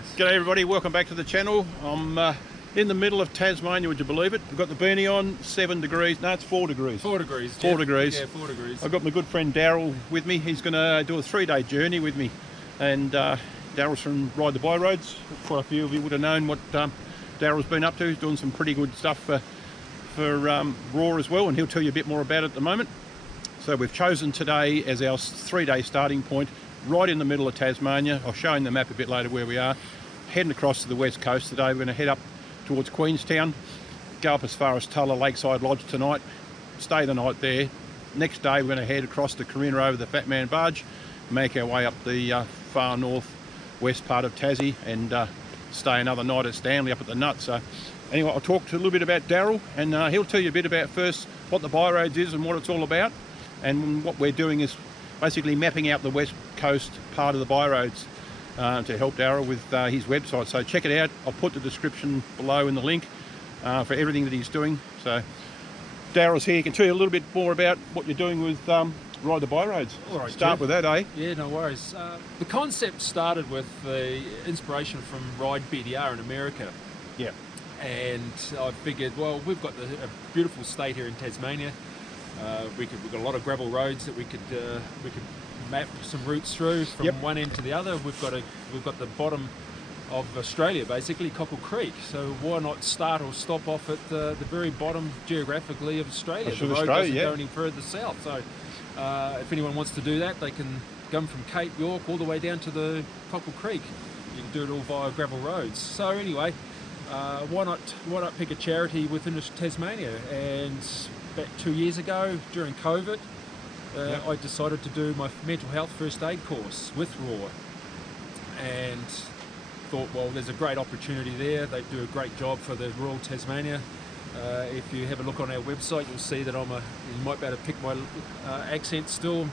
Yes. G'day everybody, welcome back to the channel. I'm in the middle of Tasmania, would you believe it? I've got the beanie on, 7 degrees, no it's 4 degrees. 4 degrees. 4 degrees. Yeah, 4 degrees. I've got my good friend Daryl with me. He's going to do a 3-day journey with me. And Daryl's from Ride the Byroads. Quite a few of you would have known what Daryl's been up to. He's doing some pretty good stuff for Raw as well, and he'll tell you a bit more about it at the moment. So we've chosen today as our 3-day starting point, right in the middle of Tasmania. I'll show you the map a bit later where we are. Heading across to the west coast today. We're going to head up towards Queenstown, go up as far as Tullah Lakeside Lodge tonight, stay the night there. Next day we're going to head across to Corinna over the Fatman barge, make our way up the far north west part of Tassie, and stay another night at Stanley up at the Nut. So anyway, I'll talk to a little bit about Daryl, and he'll tell you a bit about first what the Byroads is and what it's all about. And what we're doing is basically mapping out the west coast part of the Byroads to help Daryl with his website. So check it out. I'll put the description below in the link for everything that he's doing. So Daryl's here. He can tell you a little bit more about what you're doing with Ride the Byroads. All right, Start Jeff. with that, eh? Yeah, no worries. The concept started with the inspiration from Ride BDR in America. Yeah. And I figured, well, we've got a beautiful state here in Tasmania. We've got a lot of gravel roads that we could map some routes through from one end to the other. We've got the bottom of Australia, basically Cockle Creek. So why not start or stop off at the very bottom geographically of Australia? The road doesn't go any further south. So if anyone wants to do that, they can come from Cape York all the way down to the Cockle Creek. You can do it all via gravel roads. So anyway, why not pick a charity within Tasmania? And about 2 years ago, during COVID, I decided to do my mental health first aid course with Raw, and thought, well, there's a great opportunity there. They do a great job for the rural Tasmania. If you have a look on our website, you'll see that you might be able to pick my accent still,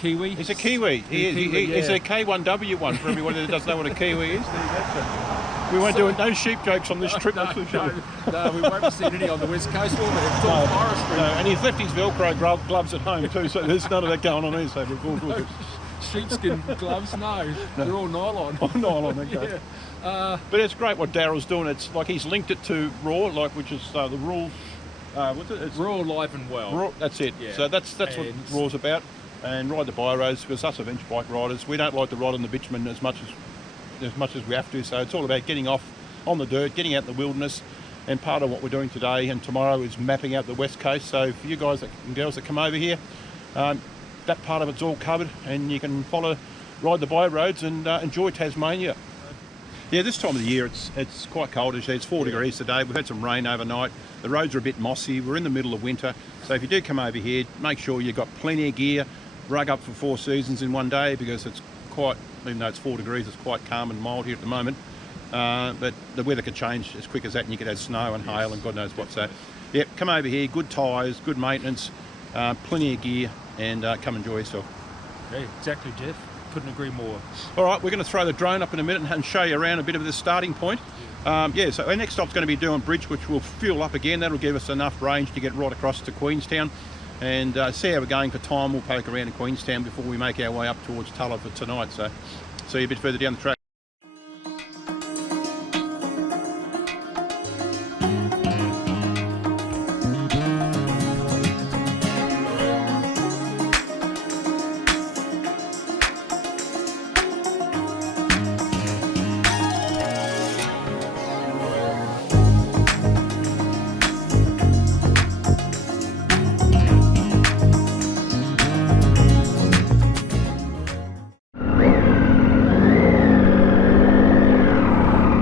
Kiwi. He's a Kiwi. He's a K1W one for everyone that doesn't know what a Kiwi is. We won't do no sheep jokes on this trip. No, we won't be seeing any on the west coast. It's all forestry. No, and he's left his Velcro gloves at home too, so there's none of that going on here. So we're all good. Sheepskin gloves? No, they're all nylon. Oh, nylon, okay. Yeah. But it's great what Daryl's doing. It's like he's linked it to Raw, which is the rural. What's it? It's Rural, live and well. Raw, that's it. Yeah. So that's what Raw's about. And Ride the Byroads, because us adventure bike riders, we don't like to ride on the bitumen as much as we have to. So it's all about getting off on the dirt, getting out in the wilderness. And part of what we're doing today and tomorrow is mapping out the west coast. So for you guys and girls that come over here, that part of it's all covered, and you can ride the Byroads and enjoy Tasmania. Yeah, this time of the year it's quite cold. It's 4 degrees today. We've had some rain overnight. The roads are a bit mossy. We're in the middle of winter. So if you do come over here, make sure you've got plenty of gear. Rug up for 4 seasons in one day, because it's quite, even though it's 4 degrees, it's quite calm and mild here at the moment. But the weather could change as quick as that, and you could have snow and hail and God knows what. So yeah, come over here, good tyres, good maintenance, plenty of gear, and come enjoy yourself. Yeah, exactly, Jeff. Couldn't agree more. All right, we're going to throw the drone up in a minute and show you around a bit of the starting point. So our next stop's going to be Derwent Bridge, which will fuel up again. That'll give us enough range to get right across to Queenstown, and see how we're going for time. We'll poke around in Queenstown before we make our way up towards Tullah for tonight. So see you a bit further down the track.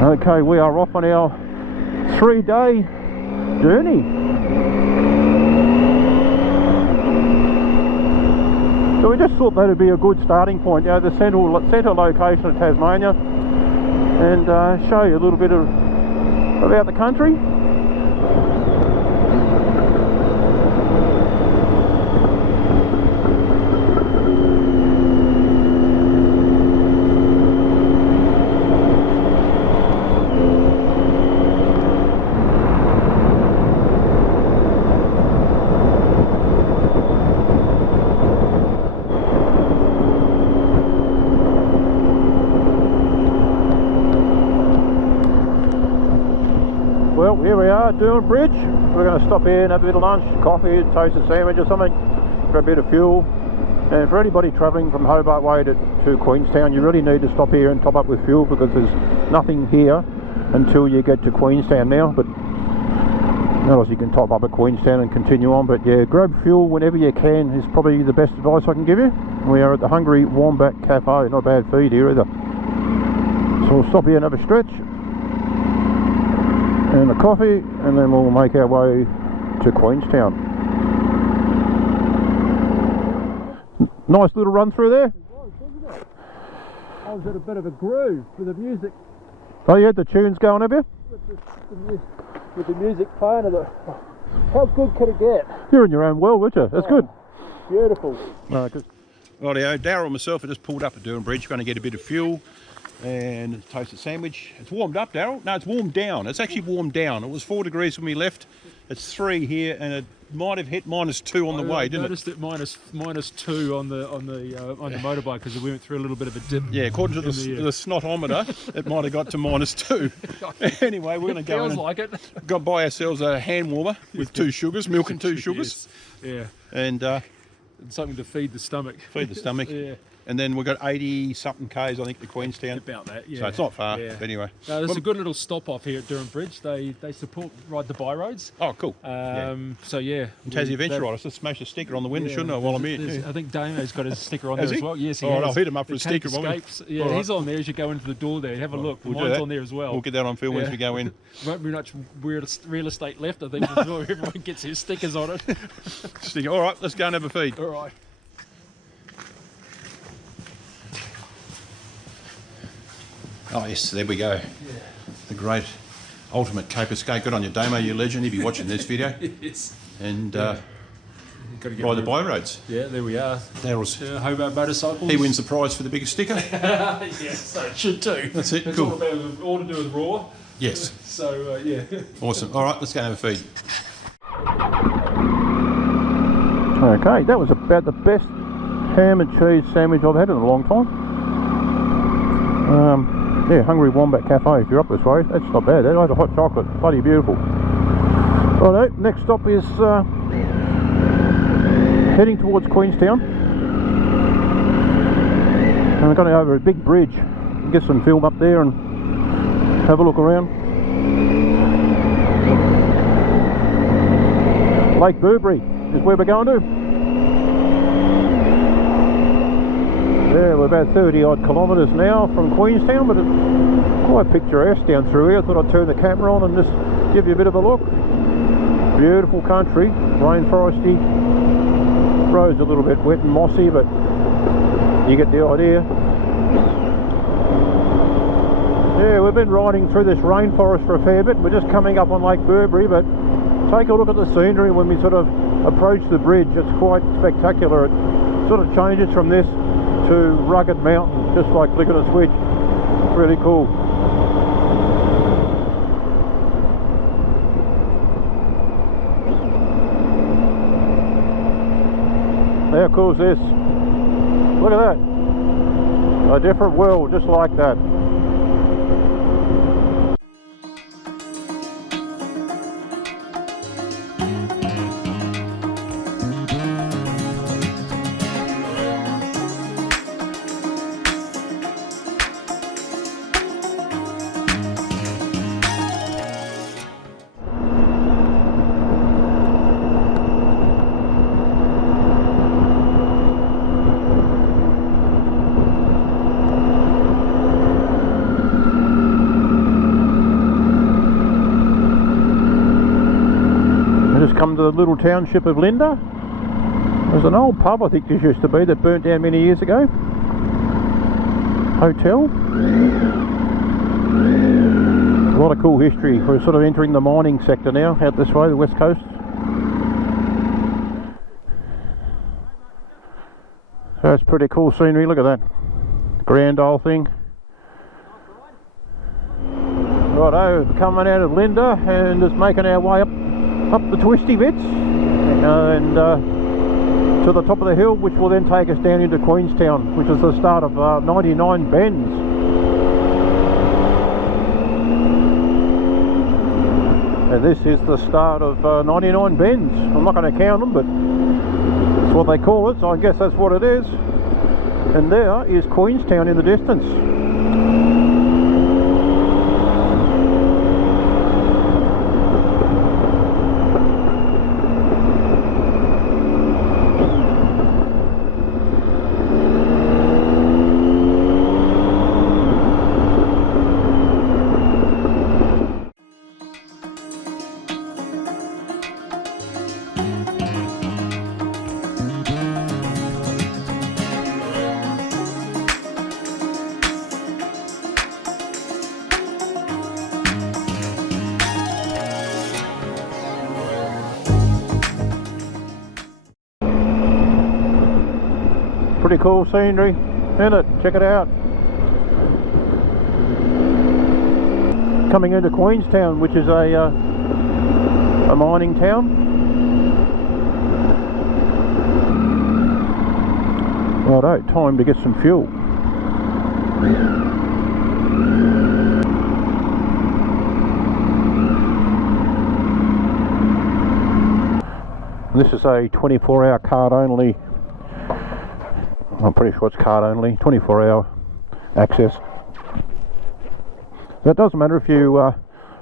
Okay, we are off on our 3-day journey. So we just thought that would be a good starting point, the centre location of Tasmania, and show you a little bit about the country. Well, here we are, Derwent Bridge. We're going to stop here and have a bit of lunch, coffee, toasted sandwich or something, for a bit of fuel. And for anybody travelling from Hobart Way to Queenstown, you really need to stop here and top up with fuel, because there's nothing here until you get to Queenstown now. But else you can top up at Queenstown and continue on. But yeah, grab fuel whenever you can is probably the best advice I can give you. We are at the Hungry Wombat Cafe, not a bad feed here either. So we'll stop here and have a stretch and a coffee, and then we'll make our way to Queenstown. Nice little run through there. It was, wasn't it? I was at a bit of a groove with the music. Oh, you had the tunes going, have you? With the music playing. How good could it get? You're in your own world, weren't you? That's good. Beautiful. Rightio, Daryl and myself have just pulled up at Derwent Bridge, going to get a bit of fuel and a toasted sandwich. It's warmed up, Daryl. No, it's warmed down. It's actually warmed down. It was 4 degrees when we left. It's 3 here, and it might have hit -2 on the way, didn't it? I noticed it -2 on the motorbike, because we went through a little bit of a dip. Yeah, according to the snotometer, it might have got to -2. Anyway, we're going to go Feels and like it. go buy ourselves a hand warmer with 2 sugars, milk and 2 sugars. Yes. Yeah. And something to feed the stomach. feed the stomach. Yeah. And then we've got 80 something k's, I think, to Queenstown. About that, yeah. So it's not far, Yeah. but anyway. No, there's a good little stop off here at Derwent Bridge. They support ride the Byroads. Oh, cool. So yeah. And Tassie Adventure Riders, just smash a sticker on the window, shouldn't I, while I'm here? I think Damo's got his sticker on Has there he? as well. Yes, he All right, has. I'll hit him up for The a sticker, Cake won't we? Escapes. Yeah, All right. he's on there as you go into the door there. Have a look. We'll do Mine's that. on there as well. We'll get that on film once we go in. Won't be much real estate left, I think, before everyone gets their stickers on it. Sticker. All right, let's go and have a feed. All right. Oh yes, there we go. Yeah. The great ultimate Cape Escape. Good on you, Damo, you legend. You'll be watching this video. Yes. And Gotta get ride the Byroads. Yeah, there we are. Daryl's. Hobart Motorcycles. He wins the prize for the biggest sticker. Yes, so it should too. That's it, It's cool. all to do with raw. Yes. So yeah. Awesome. All right, let's go and have a feed. Okay, that was about the best ham and cheese sandwich I've had in a long time. Yeah, Hungry Wombat Cafe, if you're up this way, that's not bad. That's a hot chocolate, bloody beautiful. Righto, next stop is heading towards Queenstown. And we're going to go over a big bridge, get some film up there and have a look around. Lake Burberry is where we're going to. Yeah, we're about 30 odd kilometres now from Queenstown, but it's quite picturesque down through here. I thought I'd turn the camera on and just give you a bit of a look. Beautiful country, rainforesty. Road's a little bit wet and mossy, but you get the idea. Yeah, we've been riding through this rainforest for a fair bit. We're just coming up on Lake Burberry, but take a look at the scenery when we sort of approach the bridge. It's quite spectacular. It sort of changes from this to rugged mountain, just like flicking a switch. Really cool. How cool is this? Look at that. A different world, just like that. Come to the little township of Linda. There's an old pub, I think this used to be, that burnt down many years ago. Hotel. A lot of cool history. We're sort of entering the mining sector now, out this way, the west coast. So that's pretty cool scenery, look at that. Grand old thing. Righto, coming out of Linda and just making our way up the twisty bits and to the top of the hill, which will then take us down into Queenstown, which is the start of 99 Bends. And this is the start of 99 bends. I'm not going to count them, but that's what they call it, so I guess that's what it is. And there is Queenstown in the distance. Pretty cool scenery, isn't it? Check it out. Coming into Queenstown, which is a mining town. Righto, time to get some fuel. This is a 24-hour card only. I'm pretty sure it's card only, 24-hour access. That doesn't matter if you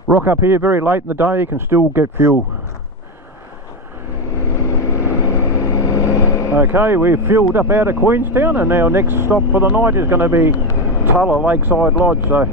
rock up here very late in the day, you can still get fuel. Okay, we've fueled up out of Queenstown, and our next stop for the night is going to be Tullah Lakeside Lodge. So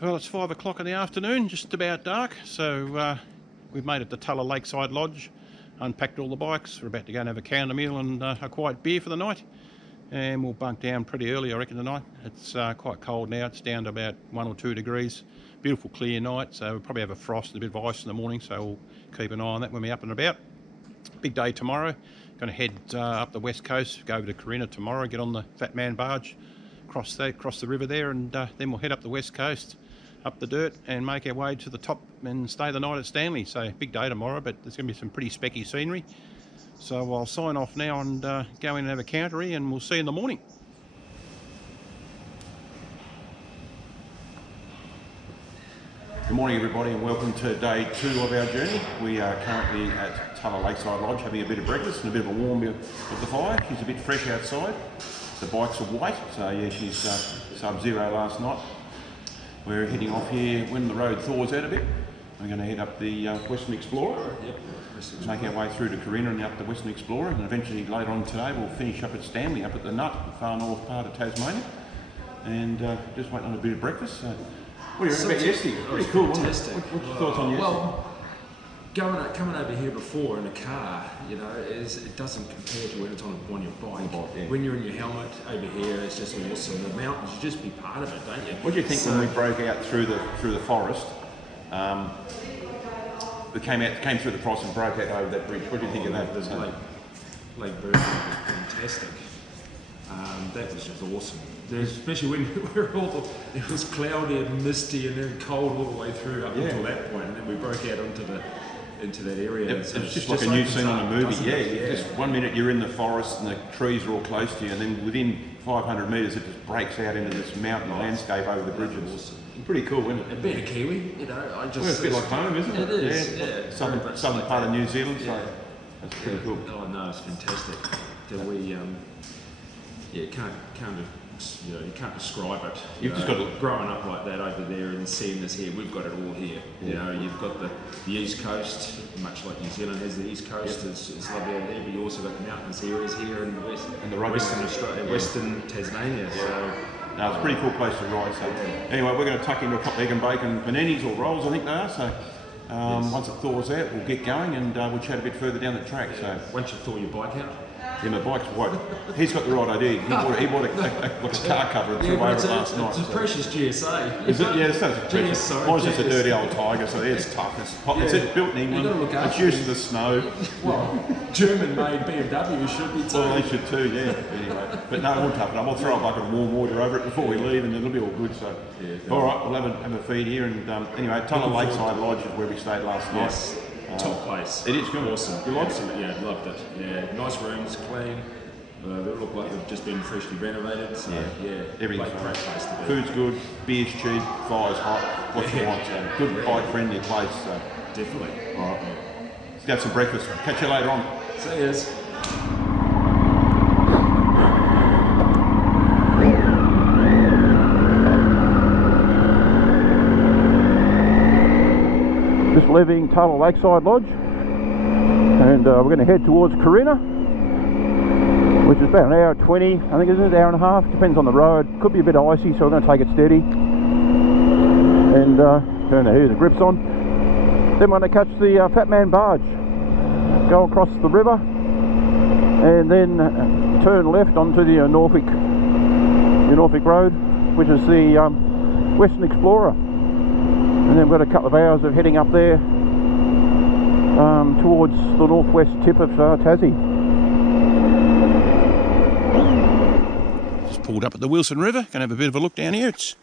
well, it's 5 o'clock in the afternoon, just about dark, so we've made it to Tullah Lakeside Lodge, unpacked all the bikes. We're about to go and have a counter meal and a quiet beer for the night, and we'll bunk down pretty early, I reckon, tonight. It's quite cold now, it's down to about 1 or 2 degrees. Beautiful clear night, so we'll probably have a frost and a bit of ice in the morning, so we'll keep an eye on that when we're up and about. Big day tomorrow. Going to head up the west coast, go over to Corinna tomorrow, get on the Fatman barge, cross the river there, and then we'll head up the west coast, up the dirt, and make our way to the top and stay the night at Stanley. So big day tomorrow, but there's going to be some pretty specky scenery. So I'll sign off now and go in and have a countery, and we'll see you in the morning. Good morning, everybody, and welcome to day 2 of our journey. We are currently at Tullah Lakeside Lodge having a bit of breakfast and a bit of a warm bit of the fire. She's a bit fresh outside. The bikes are white, so yeah, she's sub-zero last night. We're heading off here when the road thaws out a bit. We're going to head up the Western Explorer, make our way through to Corinna and up the Western Explorer, and eventually later on today we'll finish up at Stanley, up at the Nut, the far north part of Tasmania, and just waiting on a bit of breakfast. So, what do you reckon about yesterday? Pretty cool, wasn't it? What's your thoughts on yesterday? Well, coming over here before in a car, you know, it doesn't compare to when it's on your bike. Yeah. When you're in your helmet over here, it's just awesome. The mountains, you just be part of it, don't you? What do you think when we broke out through the forest? We came through the forest and broke out over that bridge. What do you think of that? Lake Bird was fantastic. That was just awesome. Especially when it was cloudy and misty and then cold all the way through up until that point, and then we broke out into that area. It's just like a new scene on a movie. Yeah. Just 1 minute you're in the forest and the trees are all close to you, and then within 500 metres it just breaks out into this mountain landscape over the bridges. Awesome. Pretty cool, isn't it? And being a Kiwi, you know, it's a bit like home, isn't it? It is. Yeah. Southern part of New Zealand, so that's pretty cool. Oh no, it's fantastic. We you can't describe it. You've just got to growing up like that over there and seeing this here. We've got it all here. Yeah. You know, you've got the east coast, much like New Zealand has the east coast. Yeah. It's lovely over there, but you also got the mountainous areas here in the west, and the Western Australia, Western Tasmania. Yeah. So. No, it's a pretty cool place to ride. So anyway, we're going to tuck into a couple of egg and bacon paninis or rolls, I think they are. So once it thaws out, we'll get going and we'll chat a bit further down the track. So once you thaw your bike out. Yeah, my bike's white. He's got the right idea. He bought a car cover and threw over it last night. It's a precious GSA. Is it? Yeah, it's not precious. Sorry, Mine's just a dirty old Tiger, so it's tough. It's built in England. It's used to the snow. Well, German-made BMW should be too. Well, they should too, yeah. Anyway, but no, we'll toughen up. We'll throw a bucket of warm water over it before we leave, and it'll be all good. So, all right, we'll have a feed here, and anyway, Tullah Lakeside Lodge is where we stayed last night. Yes. Top place. It is good. Awesome. You liked it? Yeah, loved it. Yeah, nice rooms, clean. They look like they've just been freshly renovated. So yeah, everything's great place to be. Food's good, beer's cheap, fire's hot. What you want? So good bike-friendly place. So definitely. All right. Let's have some breakfast. Catch you later on. See yous. Just leaving Tullah Lakeside Lodge, and we're going to head towards Corinna, which is about an hour 20. I think it's an hour and a half, depends on the road. Could be a bit icy, so we're going to take it steady and turn the grips on. Then we're going to catch the Fatman barge, go across the river, and then turn left onto the Norfolk Road, which is the Western Explorer. And then we've got a couple of hours of heading up there towards the northwest tip of Tassie. Just pulled up at the Wilson River. Going to have a bit of a look down here. It's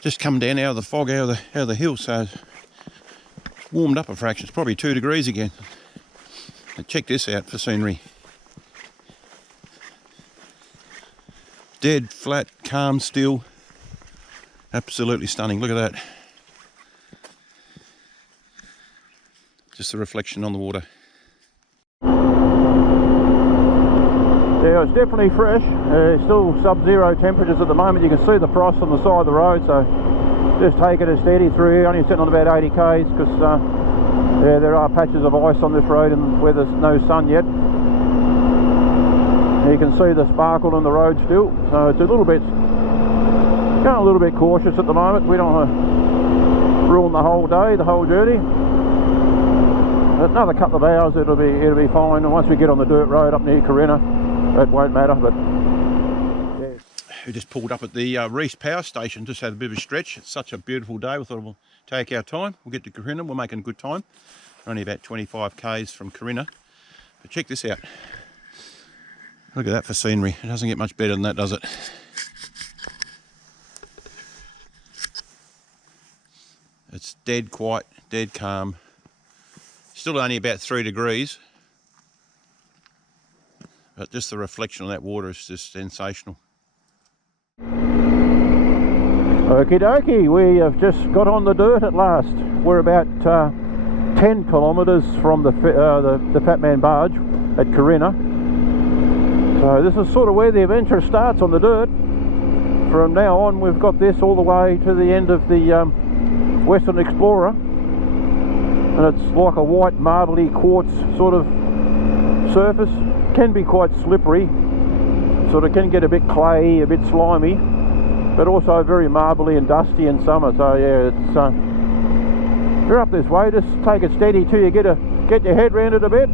just come down out of the fog, out of the hill, so it's warmed up a fraction. It's probably 2 degrees again. And check this out for scenery. Dead, flat, calm, still. Absolutely stunning. Look at that. Just the reflection on the water. Yeah, it's definitely fresh. Still sub-zero temperatures at the moment. You can see the frost on the side of the road, so just take it as steady through here. Only sitting on about 80 k's because yeah, there are patches of ice on this road and where there's no sun yet. You can see the sparkle in the road still, so it's going a little bit cautious at the moment. We don't want to ruin the whole day, the whole journey. Another couple of hours it'll be fine, and once we get on the dirt road up near Corinna, it won't matter. But yeah. We just pulled up at the Reese Power Station, just had a bit of a stretch. It's such a beautiful day. We thought we'll take our time. We'll get to Corinna. We're making good time. We're only about 25 k's from Corinna. But check this out. Look at that for scenery. It doesn't get much better than that, does it? It's dead quiet, dead calm. Still only about 3 degrees. But just the reflection on that water is just sensational. Okie dokie, we have just got on the dirt at last. We're about 10 kilometres from the Fatman barge at Corinna. So this is sort of where the adventure starts, on the dirt. From now on we've got this all the way to the end of the Western Explorer, and it's like a white marbly quartz sort of surface. Can be quite slippery, sort of can get a bit clayey, a bit slimy, but also very marbly and dusty in summer. So yeah, it's if you're up this way, just take it steady till you get your head round it a bit.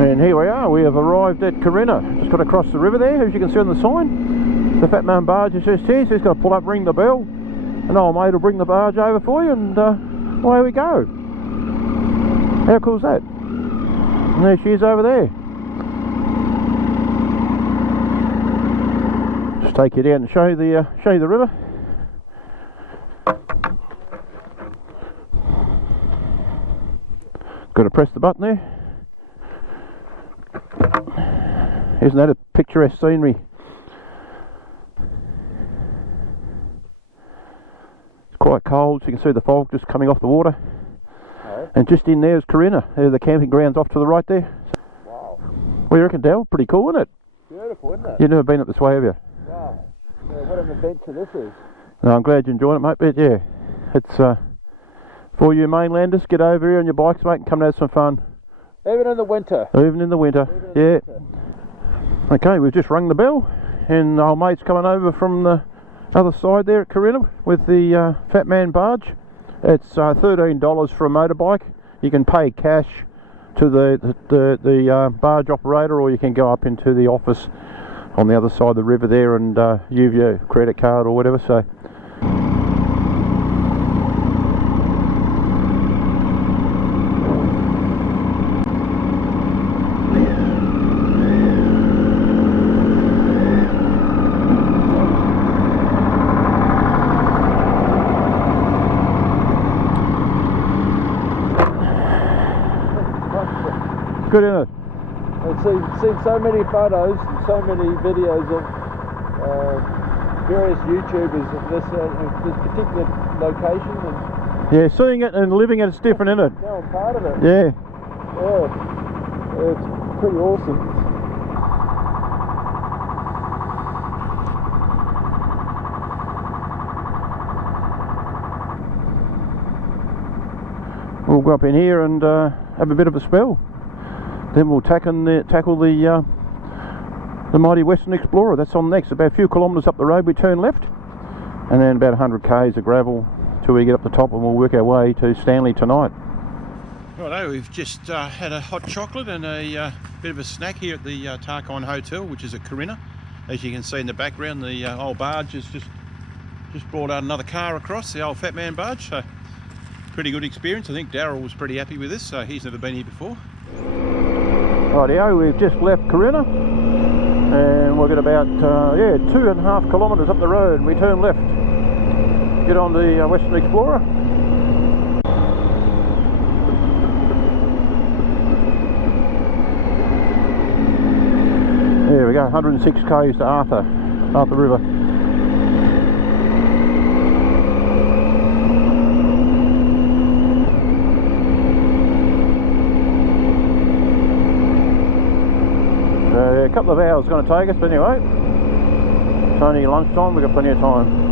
And here we are, we have arrived at Corinna. Just got to cross the river there, as you can see on the sign. The Fatman barge is just here, so he's got to pull up, ring the bell, and old mate will bring the barge over for you, and away we go. How cool is that? And there she is over there. Just take you down and show you the river. Got to press the button there. Isn't that a picturesque scenery? It's quite cold, so you can see the fog just coming off the water. Oh. And just in there is Corinna. There's the camping grounds off to the right there. Wow. What do you reckon, Dal? Pretty cool, isn't it? Beautiful, isn't it? You've never been up this way, have you? Wow. Yeah, what an adventure this is. No, I'm glad you're enjoying it, mate, but yeah, it's for you mainlanders, get over here on your bikes, mate, and come and have some fun. Even in the winter. Even in the winter, yeah. Okay, we've just rung the bell, and old mate's coming over from the other side there at Corinna with the Fatman barge. It's $13 for a motorbike. You can pay cash to the barge operator, or you can go up into the office on the other side of the river there and use your credit card or whatever. So good, isn't it? I've seen so many photos and so many videos of various YouTubers of this particular location, and Yeah, seeing it and living it, it's different, isn't it? now I'm part of it. Yeah. Yeah, it's pretty awesome. We'll go up in here and have a bit of a spell. Then we'll tackle the mighty Western Explorer. That's on next. About a few kilometres up the road we turn left, and then about 100 k's of gravel till we get up the top, and we'll work our way to Stanley tonight. Righto, we've just had a hot chocolate and a bit of a snack here at the Tarkine Hotel, which is at Corinna. As you can see in the background, the old barge has just brought out another car across, the old Fatman barge. So pretty good experience. I think Daryl was pretty happy with this, so he's never been here before. Rightio, we've just left Corinna and we've got about 2.5 kilometres up the road, and we turn left, get on the Western Explorer. There we go, 106 k's to Arthur River. A couple of hours going to take us, but anyway, it's only lunchtime, we've got plenty of time.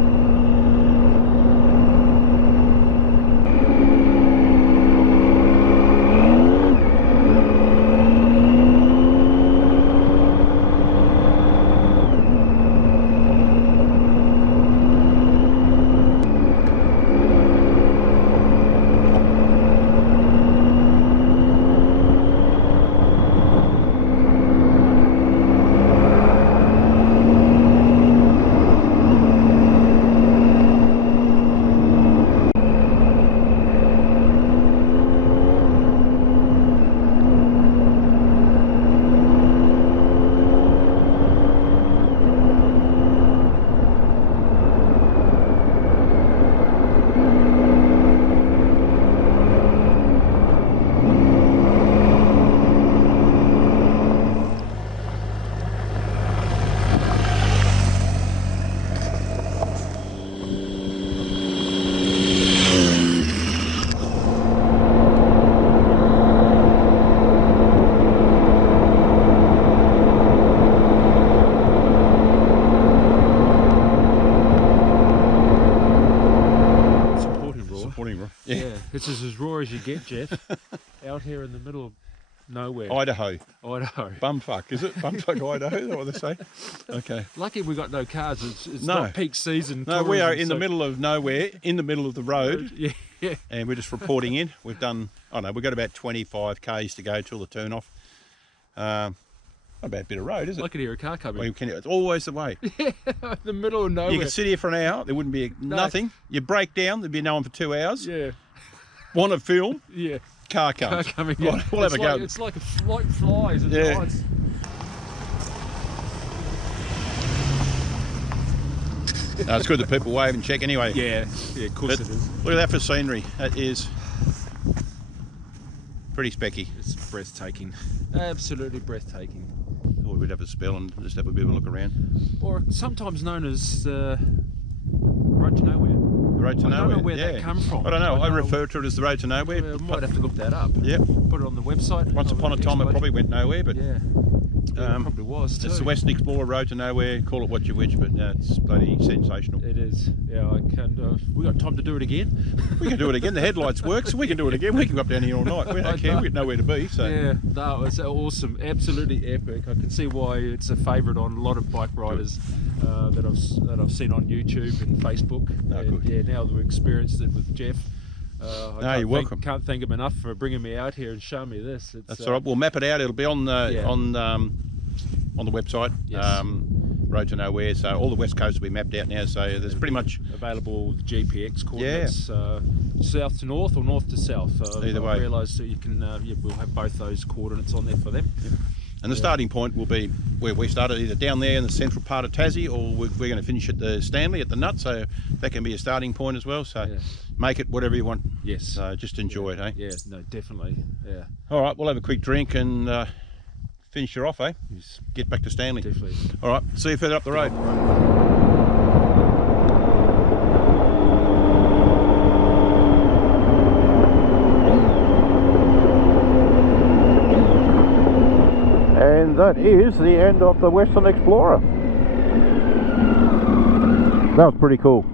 Yeah, this is as raw as you get, Jeff. Out here in the middle of nowhere. Idaho. Bumfuck, is it? Bumfuck, Idaho, is that what they say? Okay. Lucky we got no cars, it's No. not peak season. No, we are in the so- middle of nowhere, in the middle of the road, Yeah. and we're just reporting in. We've done, we've got about 25 k's to go till the turn off. Not a bad bit of road, is it? I could hear a car coming. Well, it's always the way. The middle of nowhere. You can sit here for an hour, there wouldn't be nothing. You break down, there'd be no one for 2 hours. Yeah. Want to film, Yeah. car comes. Car coming. We'll have a go. It's like flies and Yeah. lights. No, it's good that people wave and check anyway. Yeah, of course But it is. look at that for scenery. That is pretty specky. It's breathtaking. Absolutely breathtaking. Thought we'd have a spell and just have a bit of a look around. Or sometimes known as Road to Nowhere. The road to I nowhere. don't know where that come from. I don't know. I refer to it as the road to nowhere. I might have to look that up. Yep. Put it on the website. Once upon a time, it probably went nowhere, but Yeah. It probably was too. it's the Western Explorer Road to Nowhere. Call it what you wish, but it's bloody sensational. It is. Yeah, I can. We got time to do it again. We can do it again. The headlights work, so we can do it again. We can go up down here all night. We don't care. We've got nowhere to be. So Yeah, no, it's awesome. Absolutely epic. I can see why it's a favourite on a lot of bike riders that I've seen on YouTube and Facebook. Oh, and good. yeah, now that we've experienced it with Jeff, I you're welcome. Can't thank him enough for bringing me out here and showing me this. That's all right. We'll map it out. It'll be on the on the website. Yes. Road to Nowhere. So all the West Coast will be mapped out now. So there's pretty much available GPX coordinates, south to north or north to south. Either way. I realised that you can. We'll have both those coordinates on there for them. Yep. And the starting point will be where we started, either down there in the central part of Tassie, or we're going to finish at the Stanley at the Nut. So that can be a starting point as well. So make it whatever you want. Yes. So just enjoy it, eh? Yeah. No, definitely. Yeah. All right, we'll have a quick drink and finish her off, eh? Yes. Get back to Stanley. Definitely. All right, see you further up the road. And that is the end of the Western Explorer. That was pretty cool.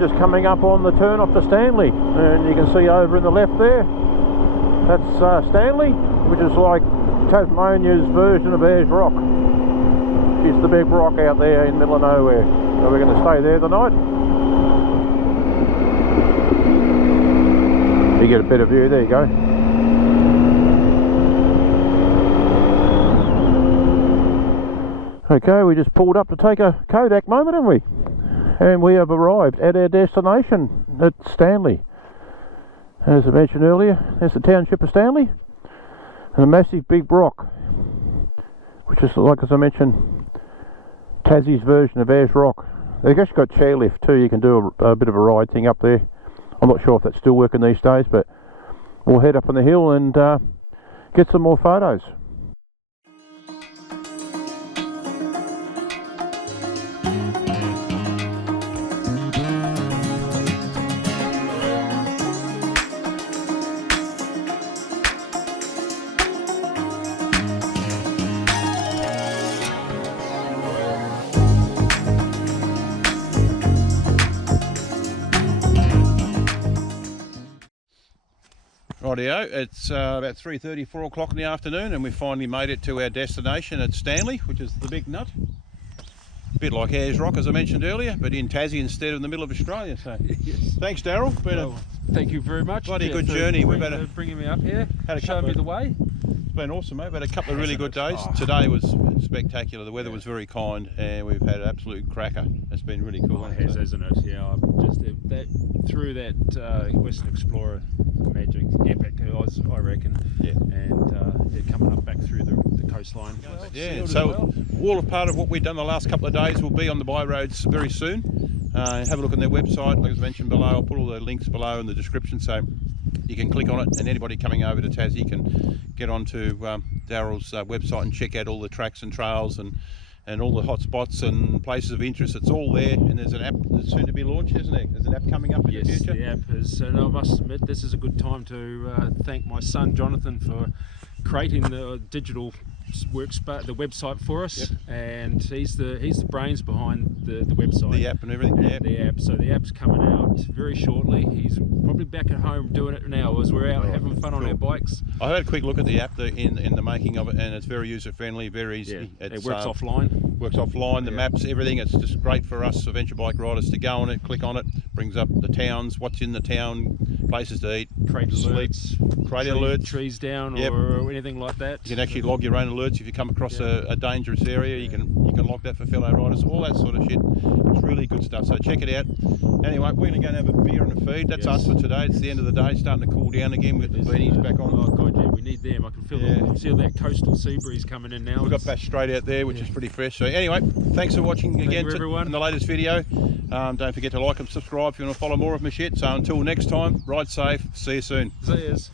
Just coming up on the turn off to Stanley, and you can see over in the left there, that's Stanley, which is like Tasmania's version of Ayers Rock. It's the big rock out there in the middle of nowhere. So we're going to stay there the night. You get a better view, there you go. Okay, we just pulled up to take a Kodak moment, haven't we? And we have arrived at our destination at Stanley. As I mentioned earlier, there's the township of Stanley, and a massive big rock, which is, like as I mentioned, Tassie's version of Ayers Rock. They've actually got chairlift too. You can do a bit of a ride thing up there. I'm not sure if that's still working these days, but we'll head up on the hill and get some more photos. Rightio, it's about 3:30, 4 o'clock in the afternoon, and we finally made it to our destination at Stanley, which is the Big Nut. A bit like Ayers Rock, as I mentioned earlier, but in Tassie instead of in the middle of Australia. So, thanks, Daryl. Thank you very much. Bloody good journey. We've had bringing me up here, had showing me the way. It's been awesome, mate. We've had a couple of really good days. Today was spectacular. The weather was very kind, and we've had an absolute cracker. It's been really cool. It has, hasn't it? Yeah, I'm just through that Western Explorer magic, epic, I reckon. Yeah. And coming up back through the coastline. Yeah. So all a part of what we've done the last couple of days will be on the Byroads very soon. Have a look on their website, like I mentioned below. I'll put all the links below in the description, so you can click on it, and anybody coming over to Tassie can get onto Daryl's website and check out all the tracks and trails and all the hot spots and places of interest. It's all there, and there's an app that's soon to be launched, isn't there? There's an app coming up in the future. Yes, the app is, and I must admit this is a good time to thank my son Jonathan for creating the digital the website for us. Yep. And he's the brains behind the website, the app and everything. And the app. So the app's coming out very shortly. He's probably back at home doing it now as we're out having fun on our bikes. I had a quick look at the app in the making of it, and it's very user friendly, very easy. Yeah. It works offline. Works offline, the maps, everything. It's just great for us adventure bike riders to go on it, click on it, brings up the towns, what's in the town, places to eat, create alerts, trees down, yep, or anything like that. You can actually log your own alerts if you come across a dangerous area. You can log that for fellow riders, all that sort of shit. It's really good stuff, so check it out. Anyway, we're going to go and have a beer and a feed. That's us for today. It's the end of the day, starting to cool down again. We've got the beanies back on. Oh god, yeah, we need them. I can feel that coastal sea breeze coming in now. We've got bass straight out there, which is pretty fresh. So anyway, thanks for watching again in the latest video. Don't forget to like and subscribe if you want to follow more of my shit. So until next time, ride safe. See you soon. See yous.